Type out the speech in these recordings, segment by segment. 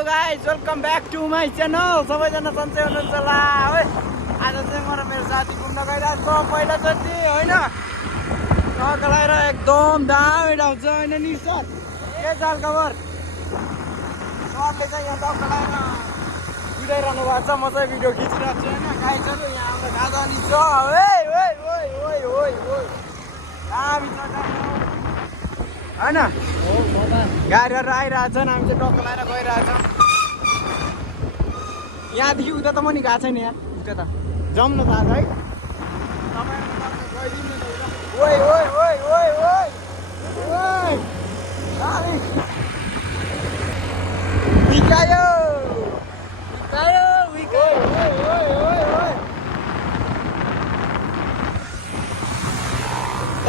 Guys welcome back to my channel. सबैजना सन्चै हुनुहुन्छ होला है। आज चाहिँ म र मेरो साथी घुम्न गइरहेको छौँ पहिलोचोटि होइन। टक लगाएर एकदम दामी ठाउँ छ होइन नि सर। के चाल खबर? सरले चाहिँ यहाँ टक लगाएर कुदाइरहनु भएको छ। म चाहिँ भिडियो खिचिरहेको छु होइन। गाइसहरू यहाँ हाम्रो दादा नि छ। दामी छ होइन। गाडीहरू आइरहेछन्, हामी चाहिँ टक्क लगाएर गइरहेछौँ। यहाँदेखि उता त म नि गएको छैन। यहाँ उता त जम्न थाहा छ है।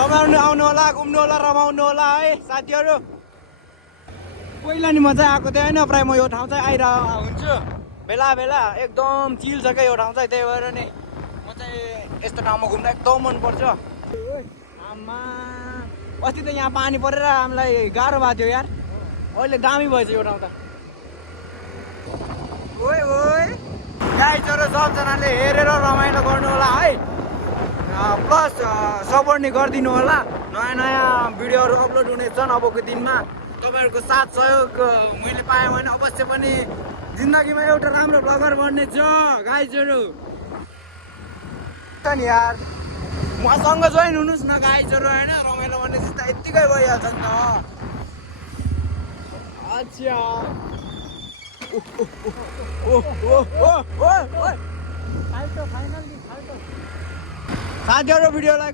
तपाईँहरू आउनु होला, घुम्नु होला, रमाउनु होला है साथीहरू। पहिला नि म चाहिँ आएको थिएँ होइन। प्रायः म यो ठाउँ चाहिँ आइरहेको हुन्छु बेला बेला। एकदम चिल छ क्या यो ठाउँ चाहिँ। त्यही भएर नि म चाहिँ यस्तो ठाउँमा घुम्न एकदम मनपर्छ। आमा अस्ति त यहाँ पानी परेर हामीलाई गाह्रो भएको थियो यार। अहिले दामी भएछ यो ठाउँ त। गाइजहरू सबजनाले हेरेर रमाइलो गर्नु होला है। प्लस सपोर्ट नि गरिदिनु होला। नयाँ नयाँ भिडियोहरू अपलोड हुनेछन् अबको दिनमा। तपाईँहरूको साथ सहयोग मैले पाएँ भने अवश्य पनि जिन्दगीमा एउटा राम्रो ब्लगर बन्नेछ गाइजहरू। नि यार मसँग जोइन हुनुहोस् न गाइजहरू होइन। रमाइलो भन्ने चिज त यत्तिकै भइहाल्छ नि त। अच्छा साथीहरू भिडियोलाई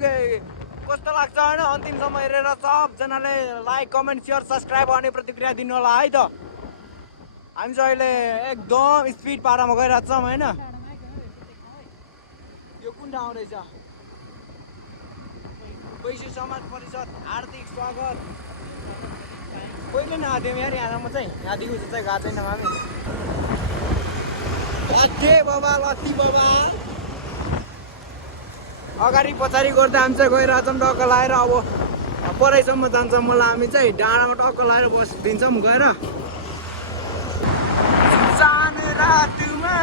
कस्तो लाग्छ होइन अन्तिमसम्म हेरेर सबजनाले लाइक कमेन्ट सेयर सब्सक्राइब गर्ने प्रतिक्रिया दिनु होला है त। हामी चाहिँ अहिले एकदम स्पिड पारामा गइरहेको छौँ होइन। यो कुन ठाउँ रहेछ? बैसी समाज परिषद हार्दिक स्वागत। पहिले न आएको थियौँ यार यहाँसम्म चाहिँ। यहाँदेखि उता चाहिँ गएको छैनौँ हामी। लट्टे बाबा लट्टी बाबा। अगाडि पछाडि गर्दा हामी चाहिँ गइरहेछौँ टक्क लगाएर। अब परेसम्म जान्छौँ मलाई। हामी चाहिँ डाँडामा टक्क लगाएर बसिदिन्छौँ गएर। सानो रातमा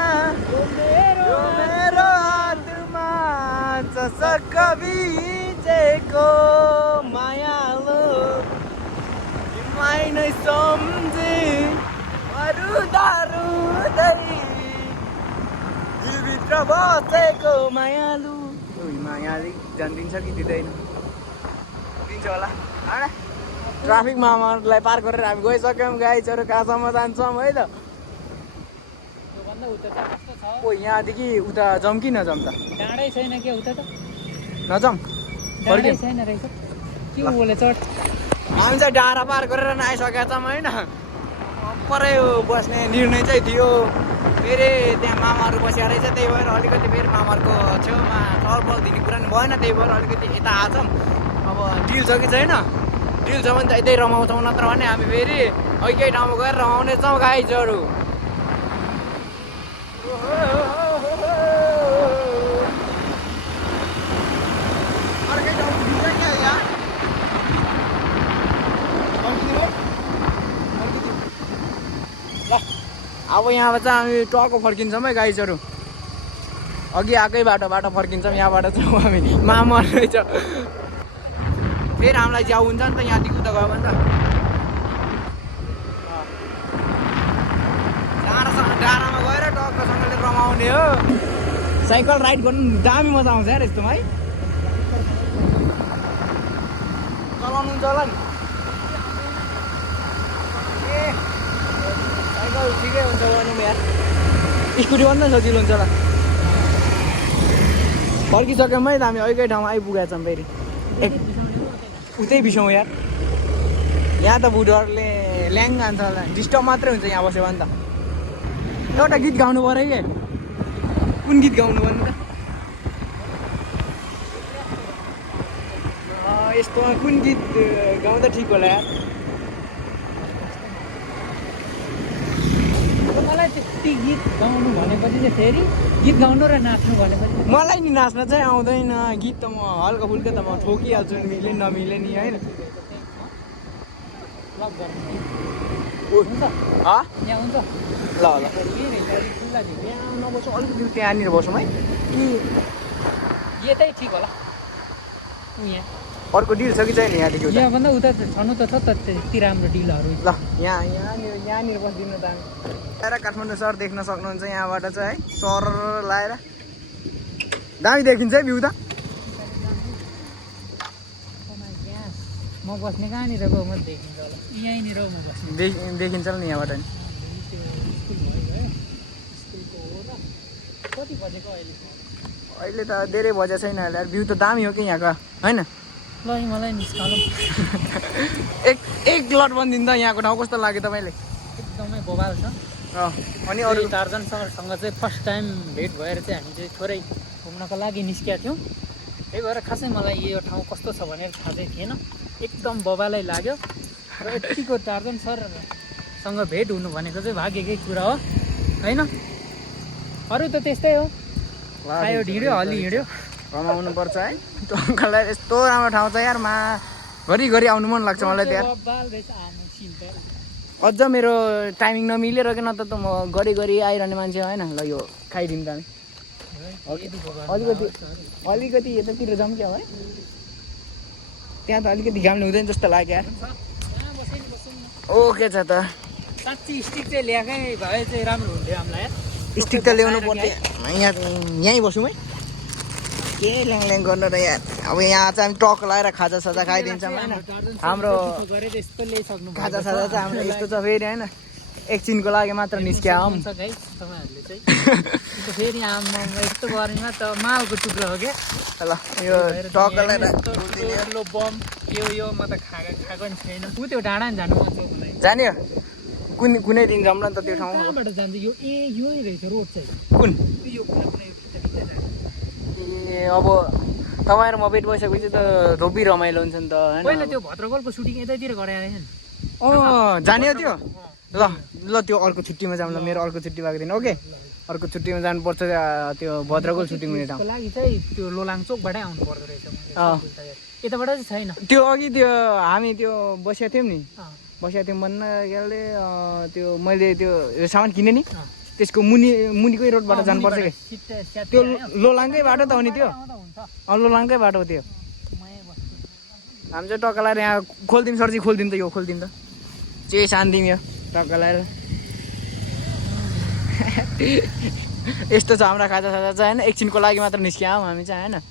यो मेरो हातमा चसक्क भिजेको मायालो तिमीलाई नै सम्झे रुँदा रुँदै दिलभित्र बसेको मायालु। मायाले जानिदिन्छ कि दिँदैन? दिन्छ होला होइन। ट्राफिक मामलाई पार गरेर हामी गइसक्यौँ गाइजहरू। कहाँसम्म जान्छौँ है त। ओ यहाँदेखि उता जाउँ कि नजाउँ त? डाँडै छैन क्या उता त। नजाउँ डाँडै छैन रहेछ के बोले चढ। हामी चाहिँ डाँडा पार गरेर आइसकेका छौँ होइन। परै बस्ने निर्णय चाहिँ थियो। फेरि त्यहाँ मामाहरू बसिया रहेछ। त्यही भएर अलिकति फेरि मामाहरूको छेउमा टलफल दिने कुरा नि भएन। त्यही भएर अलिकति यता आछौँ। अब डिल छ कि छैन? डिल छ भने त यतै रमाउँछौँ। नत्र भने हामी फेरि एकै ठाउँमा गएर रमाउनेछौँ गाइजहरू। अब यहाँबाट चाहिँ हामी टक्क फर्किन्छौँ है गाइजहरू। अघि आएकै बाटो फर्किन्छौँ। यहाँबाट चाहिँ हामी मामा रहेछ। फेरि हामीलाई च्याउ हुन्छ नि त यहाँदेखि उता गयो भने त। डाँडामा गएर टक्कसँगले रमाउने हो। साइकल राइड गर्नु दामी मजा आउँछ यार यस्तोमा है। चलाउनुहुन्छ होला नि? ए साइकल ठिकै हुन्छ गर्नु यार। स्कुटी भन्दा सजिलो हुन्छ होला। फर्किसक्यौँ है त हामी। एकै ठाउँमा आइपुगेका छौँ। फेरि उतै बिसाउँ यार। यहाँ त बुढहरूले ल्याङ हान्छ होला। डिस्टर्ब मात्रै हुन्छ यहाँ बस्यो भने त। एउटा गीत गाउनु पऱ्यो कि? कुन गीत गाउनु पर्ने त? यस्तोमा कुन गीत गाउँदा ठिक होला यार? मलाई त्यति गीत गाउनु भनेपछि चाहिँ फेरि गीत गाउनु र नाच्नु भनेपछि मलाई नि नाच्न चाहिँ आउँदैन। गीत त म हल्का फुल्का त म ठोकिहाल्छु नि। मिले नमिले नि होइन। यहाँ हुन्छ ल ल यहाँ नबसौँ अलिकति त्यहाँनिर बसौँ है कि यतै ठिक होला यहाँ अर्को डिल छ कि छैन यहाँदेखि उता यहाँभन्दा उता छनु त छ त त्यति राम्रो डिलहरू ल यहाँनिर बसिदिनु त आएर काठमाडौँ सहर देख्न सक्नुहुन्छ यहाँबाट चाहिँ है सहर लाएर दामी देखिन्छ है भ्यू त म बस्ने कहाँनिर पो म देखिन्छ होला यहीँनिर म बस्ने देखिन्छ नि यहाँबाट नि कति बजेको अहिले अहिले त धेरै बजेको छैन अहिले भ्यू त दामी हो कि यहाँको होइन ल मलाई निस्कालौँ एक लट बनिदिनु त यहाँको ठाउँ कस्तो लाग्यो तपाईँले एकदमै बवाल छ अनि अरू टार्जन सरसँग चाहिँ फर्स्ट टाइम भेट भएर चाहिँ हामी चाहिँ थोरै घुम्नको लागि निस्केका थियौँ त्यही भएर खासै मलाई यो ठाउँ कस्तो छ भनेर थाहा चाहिँ थिएन एकदम बवालै लाग्यो र यतिको टार्जन सरसँग भेट हुनु भनेको चाहिँ भाग्यकै कुरा हो होइन अरू त त्यस्तै हो खायो ढिँड्यो हल्ली हिँड्यो रमाउनु पर्छ है टङ्कललाई यस्तो राम्रो ठाउँ छ यार घरिघरि आउनु मन लाग्छ मलाई त्यहाँ अझ मेरो टाइमिङ नमिलेर कि न त म घरिघरि आइरहने मान्छे होइन ल यो खाइदिउँ त हामी अलिकति यतातिर जाउँ क्या है त्यहाँ त अलिकति घाम्नु हुँदैन जस्तो लाग्यो यार ओके छ त साँच्ची स्टिक चाहिँ ल्याएकै भए चाहिँ राम्रो हुन्थ्यो हामीलाई स्टिक त ल्याउनु पर्थ्यो यहीँ बसौँ है के ल्याङ गर्नु र यार अब यहाँ चाहिँ हामी टक लगाएर खाजा साजा खाइदिन्छौँ होइन हाम्रो खाजा साजा चाहिँ हाम्रो यस्तो छ फेरि होइन एकछिनको लागि मात्र निस्क्या आउँ फेरि यस्तो गर्नेमा त मालको टुक्रो हो क्या ल यो टक लगाएर बम यो म त खाएको नि छैन ऊ त्यो डाँडा नि जानु मन छ जाने कुनै दिन जाऊँ न त त्यो ठाउँमा कहाँबाट जान्छ यो यही रहेछ रोड चाहिँ कुन यो ए अब तपाईँ र म भेट भइसकेपछि त रोबी रमाइलो हुन्छ नि त पहिला त्यो भद्रगोलको सुटिङ यतैतिर गरे रहेछ नि जाने हो त्यो ल त्यो अर्को छुट्टीमा जाऊँ ल मेरो अर्को छुट्टी भएको दिन ओके अर्को छुट्टीमा जानुपर्छ त्यो भद्रगोल सुटिङ हुने ठाउँ लागि चाहिँ त्यो लोलाङ चोकबाटै आउनु पर्दो रहेछ यताबाट चाहिँ छैन त्यो अघि त्यो हामी त्यो बसेको थियौँ नि बसेको थियौँ भन्न गेले त्यो मैले त्यो सामान किनेँ नि त्यसको मुनिकै रोडबाट जानुपर्छ कि त्यो लोलाङकै बाटो त हो नि त्यो लोलाङकै बाटो हो त्यो हामी चाहिँ टक्का लगाएर यहाँ खोलिदिउँ सरजी खोलिदिउँ त यो खोलिदिउँ त चाहिँ सानिदिउँ यो टक्का लगाएर यस्तो छ हाम्रा खाजा साजा चाहिँ होइन एकछिनको लागि मात्र निस्क्यौँ हामी चाहिँ होइन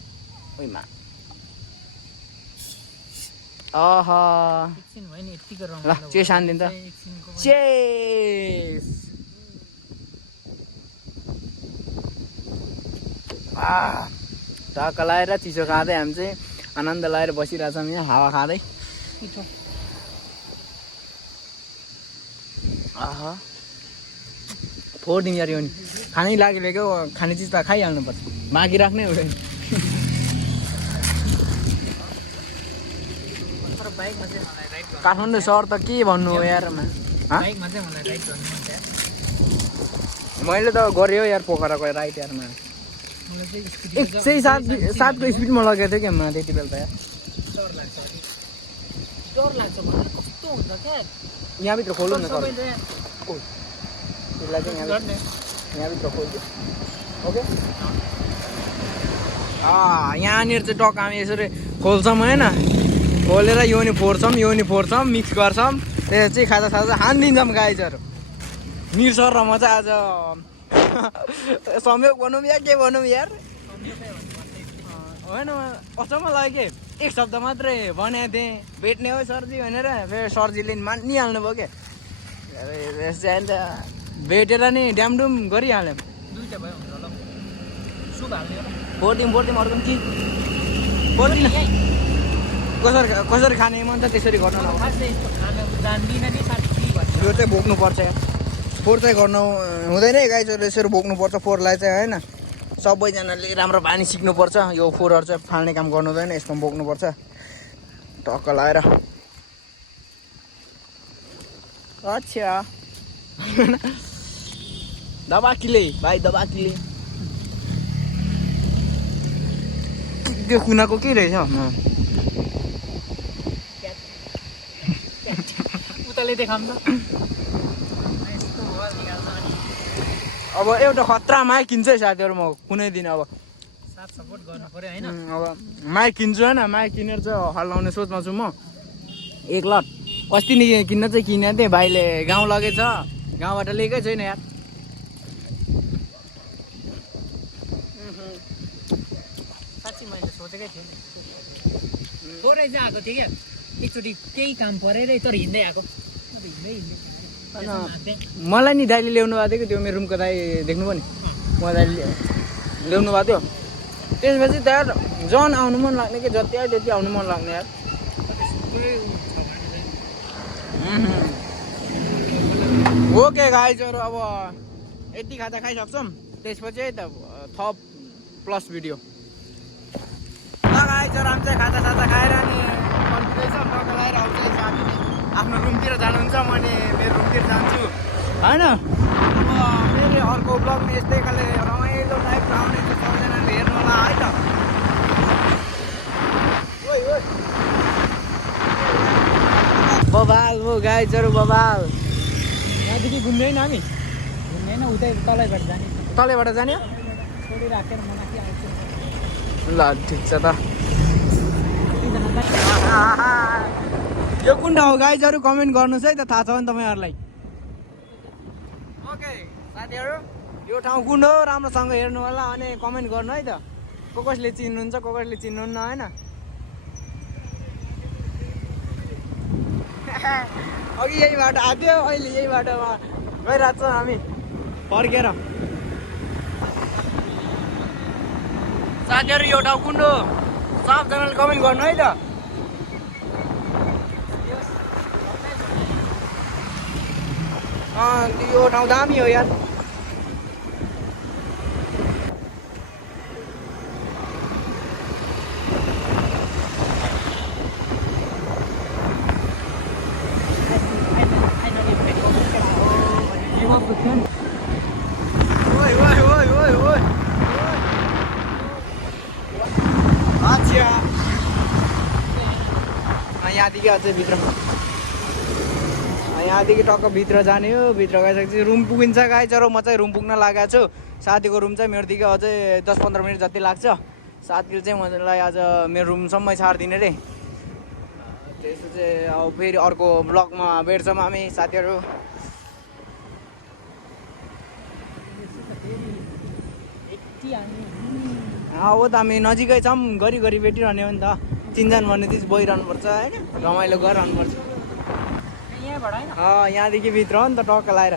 ओइमा ल चाहिँ सानिदिउँ त चेस टक्का लगाएर चिसो खाँदै हामी चाहिँ आनन्द लगाएर बसिरहेछौँ यहाँ हावा खाँदै फोडिदिउँ यार यो नि खानै लाग्यो क्या खाने चिज त खाइहाल्नुपर्छ बाँकी राख्नै हुँदैन काठमाडौँ सहर त के भन्नु हो यार मैले त गरेँ हो यार पोखराको राइट यारमा सही सातको स्पिडमा लगेको थियो क्या म त्यति बेला त यार यहाँभित्र खोल्नु न यहाँभित्र खोल्छु ओके यहाँनिर चाहिँ टक हामी यसरी खोल्छौँ होइन खोलेर यो नि फोर्छौँ मिक्स गर्छौँ त्यसपछि चाहिँ खाजा साजा हानिदिन्छौँ गाइजहरू निर र म चाहिँ आज संयोग भनौँ या के भनौँ यार होइन अचम्म लाग्यो के एक शब्द मात्रै भनेको थिएँ भेट्ने हो सरजी भनेर फेरि सरजीले मानिहाल्नु भयो क्या अन्त भेटेर नि ड्यामडुम गरिहाल्यौँ बोटिम अर्को कि बोटिन कसरी खाने मन त त्यसरी गर्नु यो चाहिँ बोक्नुपर्छ फोहोर चाहिँ गर्नु हुँदैन है गाइजहरूले यसरी बोक्नुपर्छ फोहोरलाई चाहिँ होइन सबैजनाले राम्रो बानी सिक्नुपर्छ यो फोहोरहरू चाहिँ फाल्ने काम गर्नु हुँदैन यसमा बोक्नुपर्छ टक्क लगाएर अच्छा दबाकिले भाइ दबाकिले त्यो कुनाको के रहेछ उताले देखाउँ त अब एउटा खतरा माइक किन्छु है साथीहरू म कुनै दिन अब साथ सपोर्ट गर्नु पर्यो होइन अब माइक किन्छु होइन माइक किनेर चाहिँ हल्लाउने सोचमा छु म एक लट अस्ति नि किन्न चाहिँ किनेको थिएँ भाइले गाउँ लगेछ गाउँबाट लिएकै छैन यार साँच्ची मैले सोचेकै थिएँ थोरै चाहिँ आएको थिएँ क्या एकचोटि केही काम परेर तर हिँड्दै आएको मलाई नि दाइले ल्याउनु भएको थियो कि त्यो मेरो रुमको दाइ देख्नु पनि म दाइले ल्याउनु भएको थियो त्यसपछि त यार जन आउनु मन लाग्ने कि जति आयो त्यति आउनु मन लाग्ने यार ओके गाइजहरू अब यति खाजा खाइसक्छौँ त्यसपछि है त थप प्लस भिडियो ल गाइजहरू हामी चाहिँ खाजा साजा खाएर अनि कन्फिडेन्स टक्क लगाएर आउँछ हामीले आफ्नो रुमतिर जानुहुन्छ म अनि मेरो रुमतिर जान्छु होइन अब मेरो अर्को ब्लगमा यस्तै खाले रमाइलो टाइप आउने सबैजनाले हेर्नु होला है त बबाल हो गाइजहरू बबाल यहाँदेखि घुम्दैन हामी घुम्दैन उतै तलैबाट जाने तलैबाट जाने छोडी राखेर माथि आउँछु ल ठिक छ त यो कुन ठाउँ गाइजहरू कमेन्ट गर्नुहोस् है त थाहा छ भने तपाईँहरूलाई ओके साथीहरू यो ठाउँ कुन हो राम्रोसँग हेर्नु होला अनि कमेन्ट गर्नु है त कसले चिन्नुहुन्छ कसले चिन्नुहुन्न होइन अघि यही बाटो आएको थियो अहिले यही बाटोमा गइरहेको छौँ हामी फर्केर साथीहरू यो ठाउँ कुन हो सबजनाले कमेन्ट गर्नु है त यो ठाउँ दामी हो यार यहाँदेखि अझै भित्र यहाँदेखि टक्क भित्र जाने हो भित्र गइसकेपछि रुम पुगिन्छ गाइजहरू म चाहिँ रुम पुग्न लागेको छु साथीको रुम चाहिँ मेरोदेखि अझै 10-15 मिनट जति लाग्छ साथीले चाहिँ मलाई आज मेरो रुमसम्मै छाडिदिने रे त्यसो चाहिँ अब फेरि अर्को ब्लगमा भेट्छौँ हामी साथीहरू हो त हामी नजिकै छौँ घरि भेटिरहने हो नि त चिनजान भन्ने चिज बोइरहनुपर्छ होइन रमाइलो गरिरहनुपर्छ यहाँदेखि भित्र हो नि त टक्क लगाएर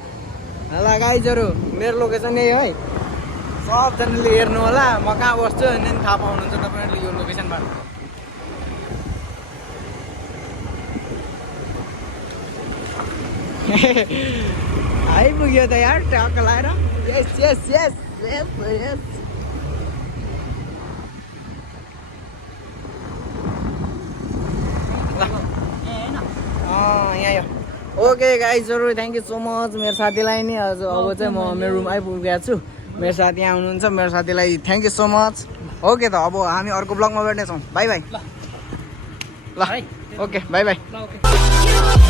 ल गाइजहरू मेरो लोकेसन यही है सबजनाले हेर्नु होला म कहाँ बस्छु अनि थाहा पाउनुहुन्छ तपाईँहरूले यो लोकेसनबाट आइपुग्यो त यार टक्क लगाएर यस यस यस यस यस यहाँ ओके गाइजहरू थ्याङ्क यू सो मच मेरो साथीलाई नि अब चाहिँ म मेरो रुम आइपुगेको छु मेरो साथी यहाँ हुनुहुन्छ मेरो साथीलाई thank you so much okay त अब हामी अर्को ब्लगमा भेट्नेछौँ बाई बाई ल ओके बाई बाई